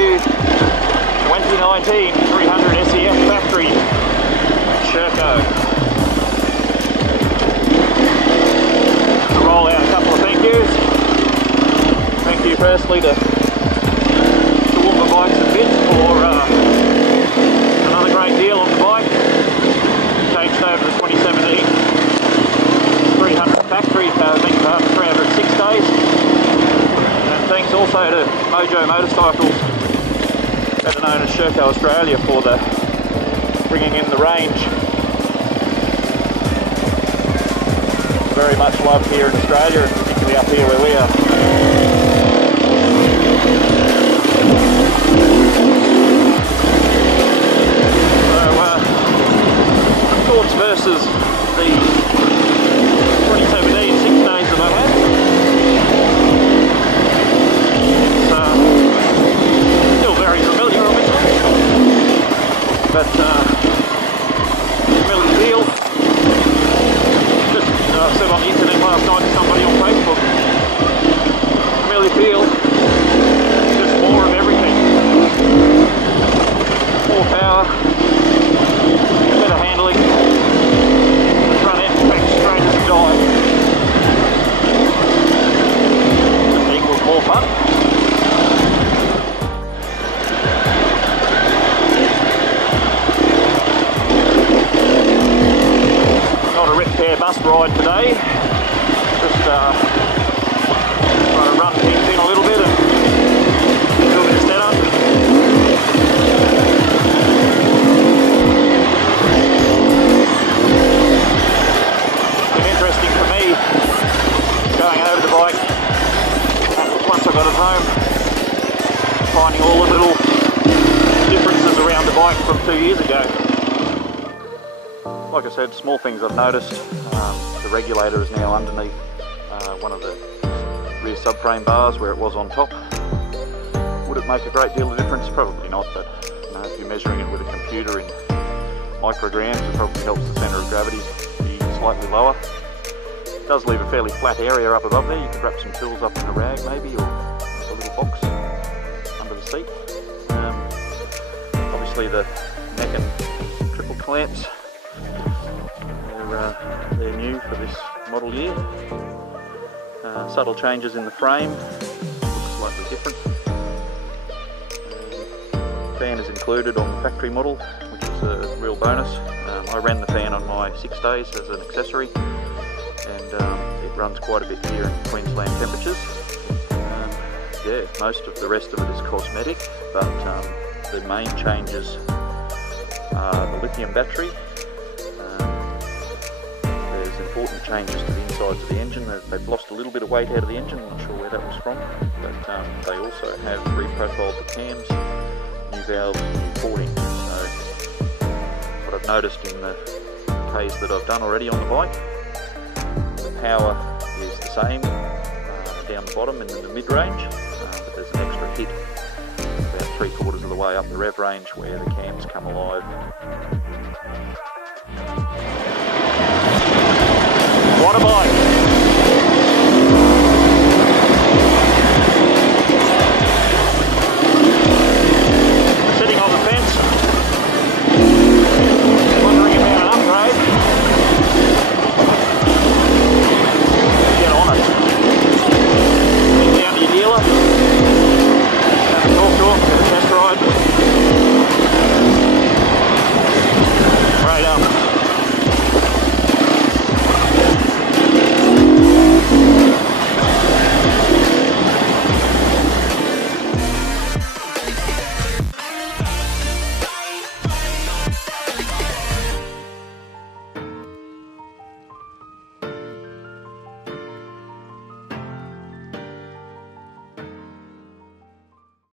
new 2019 300 SEF Factory Sherco. I'll roll out a couple of thank yous. Thank you firstly to Woofer Bikes and Bits for another great deal on the bike. Changed over the 2017 300 Factory, being done 306 days. And thanks also to Mojo Motorcycles, better known as Sherco Australia, for bringing in the range. Very much loved here in Australia, and particularly up here where we are. So, thoughts versus the 2017 6 days that I had. It's still very familiar, obviously, but familiar feel. Just I said on the internet last night to somebody on Facebook, familiar feel, just more of everything. More power, better handling, the front end back straight as a die. Just equals more fun. Not a repair bus ride today, just trying to run things in a little bit and do a bit of setup. It's been interesting for me going over the bike once I got it home, finding all the little differences around the bike from 2 years ago. Like I said, small things I've noticed. The regulator is now underneath one of the rear subframe bars where it was on top. Would it make a great deal of difference? Probably not, but if you're measuring it with a computer in micrograms, it probably helps the centre of gravity be slightly lower. It does leave a fairly flat area up above there. You could wrap some tools up in a rag maybe, or a little box under the seat. Obviously the neck and triple clamps, they're new for this model year. Subtle changes in the frame, looks slightly different. Fan is included on the factory model, which is a real bonus. I ran the fan on my 6 days as an accessory, and it runs quite a bit here in Queensland temperatures. Yeah, most of the rest of it is cosmetic, but the main changes are the lithium battery. Important changes to the insides of the engine. They've lost a little bit of weight out of the engine, I'm not sure where that was from, but they also have reprofiled the cams, new valves, new porting. So what I've noticed in the Ks that I've done already on the bike, the power is the same down the bottom and in the mid-range, but there's an extra hit about 3/4 of the way up the rev range where the cams come alive. What a bike!